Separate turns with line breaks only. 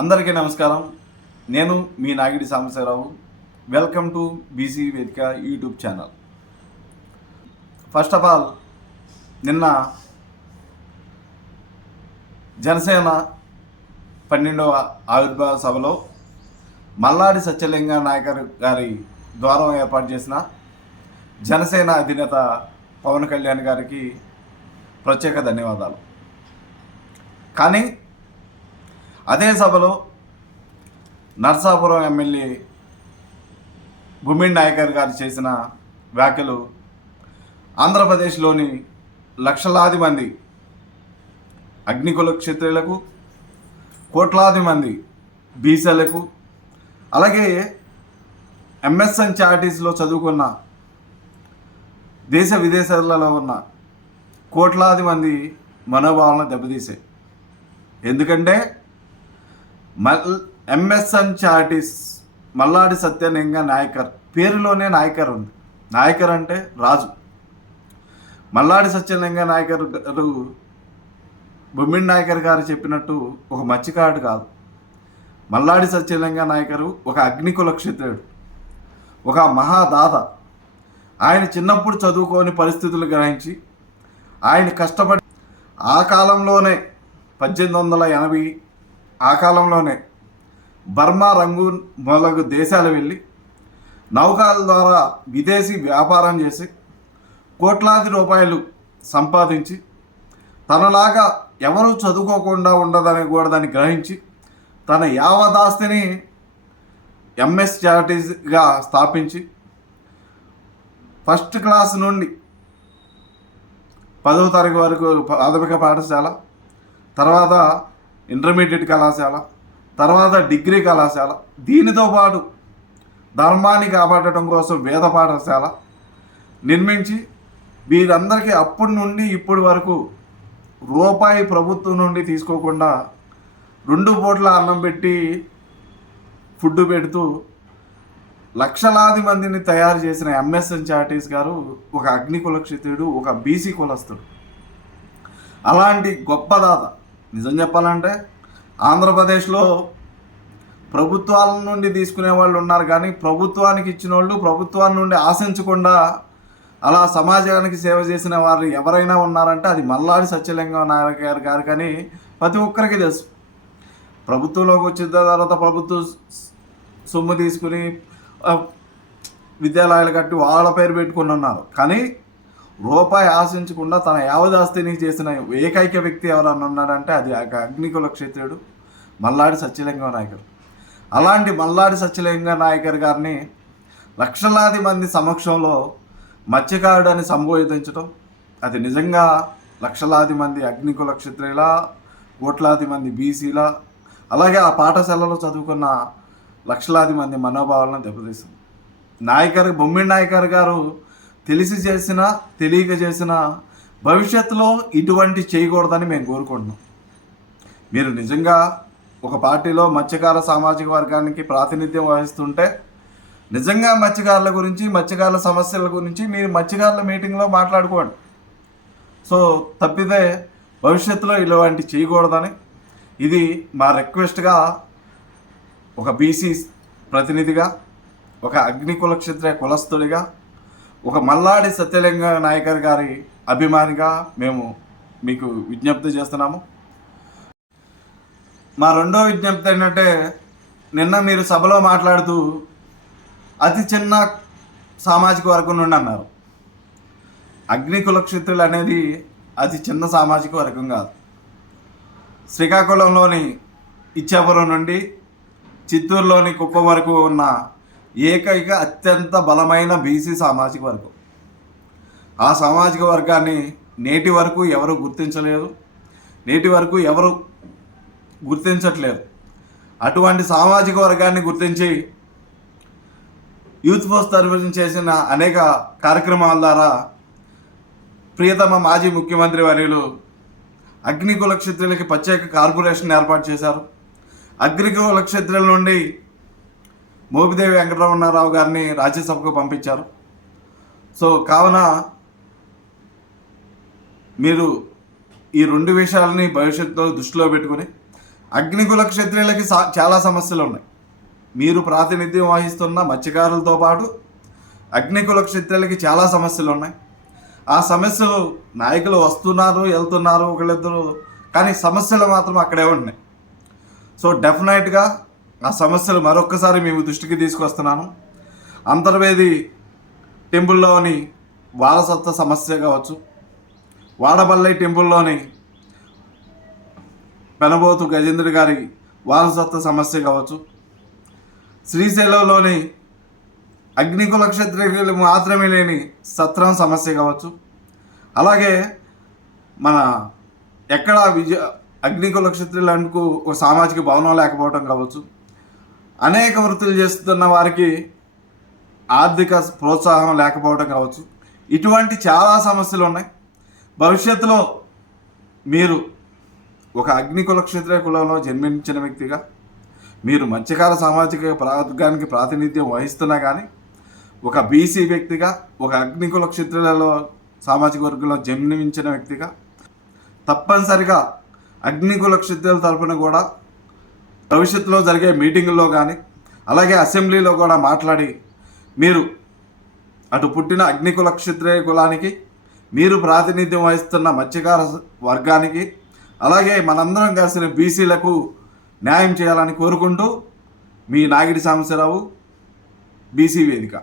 అందరికీ నమస్కారం. నేను మీ Nagidi Sambasivarao. Welcome to BC Vedika YouTube channel first of all నిన్న జనసేన పన్నెండవ ఆవిర్భావ సభలో మల్లాడి సత్యలింగ నాయకర్ గారి ద్వారం ఏర్పాటు చేసిన జనసేన అధినేత పవన్ కళ్యాణ్ గారికి ప్రత్యేక ధన్యవాదాలు. కానీ అదే సభలో నర్సాపురం ఎమ్మెల్యే భూమిన్ నాయకర్ గారు చేసిన వ్యాఖ్యలు ఆంధ్రప్రదేశ్లోని లక్షలాది మంది అగ్నికుల క్షత్రియులకు కోట్లాది మంది బీసీలకు అలాగే ఎంఎస్ఎన్ చారిటీస్లో చదువుకున్న దేశ విదేశాలలో ఉన్న కోట్లాది మంది మనోభావాలను దెబ్బతీసాయి ఎందుకంటే మల్ ఎంఎస్ఎన్ చారిటీస్ మల్లాడి సత్యలింగ నాయకర్. పేరులోనే నాయకర్ ఉంది. నాయకర్ అంటే రాజు. మల్లాడి సత్యలింగ నాయకర్ గారు బొమ్మిడి నాయకర్ గారు చెప్పినట్టు ఒక మత్స్యకారుడు కాదు. మల్లాడి సత్యలింగ నాయకరు ఒక అగ్నికుల క్షత్రుడు ఒక మహాదాత. ఆయన చిన్నప్పుడు చదువుకోని పరిస్థితులు గ్రహించి ఆయన కష్టపడి ఆ కాలంలోనే పద్దెనిమిది వందల ఎనభై ఆ కాలంలోనే బర్మా రంగు మొదలగు దేశాలు వెళ్ళి నౌకల ద్వారా విదేశీ వ్యాపారం చేసి కోట్లాది రూపాయలు సంపాదించి తనలాగా ఎవరు చదువుకోకుండా ఉండదని కూడా దాన్ని గ్రహించి తన యావదాస్తిని ఎంఎస్ చారిటీస్గా స్థాపించి ఫస్ట్ క్లాస్ నుండి పదవ తరగతి వరకు ప్రాథమిక పాఠశాల తర్వాత ఇంటర్మీడియట్ కళాశాల తర్వాత డిగ్రీ కళాశాల దీనితో పాటు ధర్మాన్ని కాపాడటం కోసం వేద పాఠశాల నిర్మించి వీరందరికీ అప్పటి నుండి ఇప్పటి వరకు రూపాయి ప్రభుత్వం నుండి తీసుకోకుండా రెండు పూట్ల అన్నం పెట్టి ఫుడ్ పెడుతూ లక్షలాది మందిని తయారు చేసిన ఎంఎస్ఎన్ చాటీస్ గారు ఒక అగ్ని కులక్షితుడు ఒక బీసీ కులస్తుడు. అలాంటి గొప్ప దాత నిజం చెప్పాలంటే ఆంధ్రప్రదేశ్లో ప్రభుత్వాల నుండి తీసుకునే వాళ్ళు ఉన్నారు కానీ ప్రభుత్వానికి ఇచ్చిన వాళ్ళు ప్రభుత్వాల నుండి ఆశించకుండా అలా సమాజానికి సేవ చేసిన వారు ఎవరైనా ఉన్నారంటే అది మల్లాడి సత్యలింగం నాయక గారు గారు కానీ ప్రతి ఒక్కరికి తెలుసు. ప్రభుత్వంలోకి వచ్చిన తర్వాత ప్రభుత్వం సొమ్ము తీసుకుని విద్యాలయాలు కట్టి వాళ్ళ పేరు పెట్టుకుని ఉన్నారు. కానీ రూపాయి ఆశించకుండా తన యావదాస్తిని చేసిన ఏకైక వ్యక్తి ఎవరన్నా ఉన్నారంటే అది అగ్నికుల క్షత్రుడు మల్లాడి సత్యలింగ నాయకర్ అలాంటి మల్లాడి సత్యలింగ నాయకర్ గారిని లక్షలాది మంది సమక్షంలో మత్స్యకారుడు అని సంబోధించడం అది నిజంగా లక్షలాది మంది అగ్నికుల క్షత్రియుల కోట్లాది మంది బీసీల అలాగే ఆ పాఠశాలలో చదువుకున్న లక్షలాది మంది మనోభావాలను దెబ్బతీస్తుంది నాయకర్ బొమ్మిడి నాయకర్ గారు తెలిసి చేసిన తెలియక చేసిన భవిష్యత్తులో ఇటువంటి చేయకూడదని మేము కోరుకుంటున్నాం. మీరు నిజంగా ఒక పార్టీలో మత్స్యకార సామాజిక వర్గానికి ప్రాతినిధ్యం వహిస్తుంటే నిజంగా మత్స్యకారుల గురించి మత్స్యకారుల సమస్యల గురించి మీరు మత్స్యకారుల మీటింగ్లో మాట్లాడుకోండి. సో తప్పితే భవిష్యత్తులో ఇలాంటి చేయకూడదని ఇది మా రిక్వెస్ట్గా ఒక బీసీ ప్రతినిధిగా ఒక అగ్నికుల క్షత్రియ కులస్తుడిగా ఒక మల్లాడి సత్యలింగ నాయకర్ గారి అభిమానిగా మేము మీకు విజ్ఞప్తి చేస్తున్నాము. మా రెండో విజ్ఞప్తి ఏంటంటే నిన్న మీరు సభలో మాట్లాడుతూ అతి చిన్న సామాజిక వర్గం నుండి అన్నారు. అగ్ని క్షత్రులు అనేది అతి చిన్న సామాజిక వర్గం కాదు. శ్రీకాకుళంలోని ఇచ్చాపురం నుండి చిత్తూరులోని కుప్ప వరకు ఉన్న ఏకైక అత్యంత బలమైన బీసీ సామాజిక వర్గం. ఆ సామాజిక వర్గాన్ని నేటి వరకు ఎవరు గుర్తించలేదు నేటి వరకు ఎవరు గుర్తించట్లేదు. అటువంటి సామాజిక వర్గాన్ని గుర్తించి యూత్ ఫోర్స్ తరఫున చేసిన అనేక కార్యక్రమాల ద్వారా ప్రియతమ మాజీ ముఖ్యమంత్రి వర్యులు అగ్నికుల క్షత్రులకి ప్రత్యేక కార్పొరేషన్ ఏర్పాటు చేశారు. అగ్నికుల క్షత్రుల నుండి మోపిదేవి వెంకటరమణారావు గారిని రాజ్యసభకు పంపించారు. సో కావున మీరు ఈ రెండు విషయాలని భవిష్యత్తులో దృష్టిలో పెట్టుకుని అగ్నికుల క్షత్రియులకి సా- చాలా సమస్యలు ఉన్నాయి. మీరు ప్రాతినిధ్యం వహిస్తున్న మత్స్యకారులతో పాటు అగ్నికుల క్షత్రియులకి చాలా సమస్యలు ఉన్నాయి. ఆ సమస్యలు నాయకులు వస్తున్నారు వెళ్తున్నారు ఒకళ్ళిద్దరు కానీ సమస్యలు మాత్రం అక్కడే ఉన్నాయి సో డెఫినెట్గా ఆ సమస్యలు మరొక్కసారి మేము దృష్టికి తీసుకొస్తున్నాను. అంతర్వేది టెంపుల్లోని వారసత్వ సమస్య కావచ్చు వాడపల్లి టెంపుల్లోని పెనబోతు గజేంద్ర గారి వారసత్వ సమస్య కావచ్చు శ్రీశైలంలోని అగ్నికుల క్షత్రియులు మాత్రమే లేని సత్రం సమస్య కావచ్చు. అలాగే మన ఎక్కడ విజయ అగ్నికుల క్షత్రియులకు ఒక సామాజిక భవనం లేకపోవడం కావచ్చు. అనేక వృత్తులు చేస్తున్న వారికి ఆర్థిక ప్రోత్సాహం లేకపోవడం కావచ్చు. ఇటువంటి చాలా సమస్యలు ఉన్నాయి. భవిష్యత్తులో మీరు ఒక అగ్నికుల క్షత్రియ కులంలో జన్మించిన వ్యక్తిగా మీరు మత్స్యకార సామాజిక ప్రాగానికి ప్రాతినిధ్యం వహిస్తున్నా కానీ ఒక బీసీ వ్యక్తిగా ఒక అగ్నికుల క్షత్రియులలో సామాజిక వర్గంలో జన్మించిన వ్యక్తిగా తప్పనిసరిగా అగ్నికుల క్షత్రియుల తరపున కూడా భవిష్యత్తులో జరిగే మీటింగుల్లో కానీ అలాగే అసెంబ్లీలో కూడా మాట్లాడి మీరు అటు పుట్టిన అగ్నికుల క్షత్రియ కులానికి మీరు ప్రాతినిధ్యం వహిస్తున్న మత్స్యకార వర్గానికి అలాగే మనందరం కలిసిన బీసీలకు న్యాయం చేయాలని కోరుకుంటూ మీ నాగిడి సాంబశివరావు బీసీ వేదిక.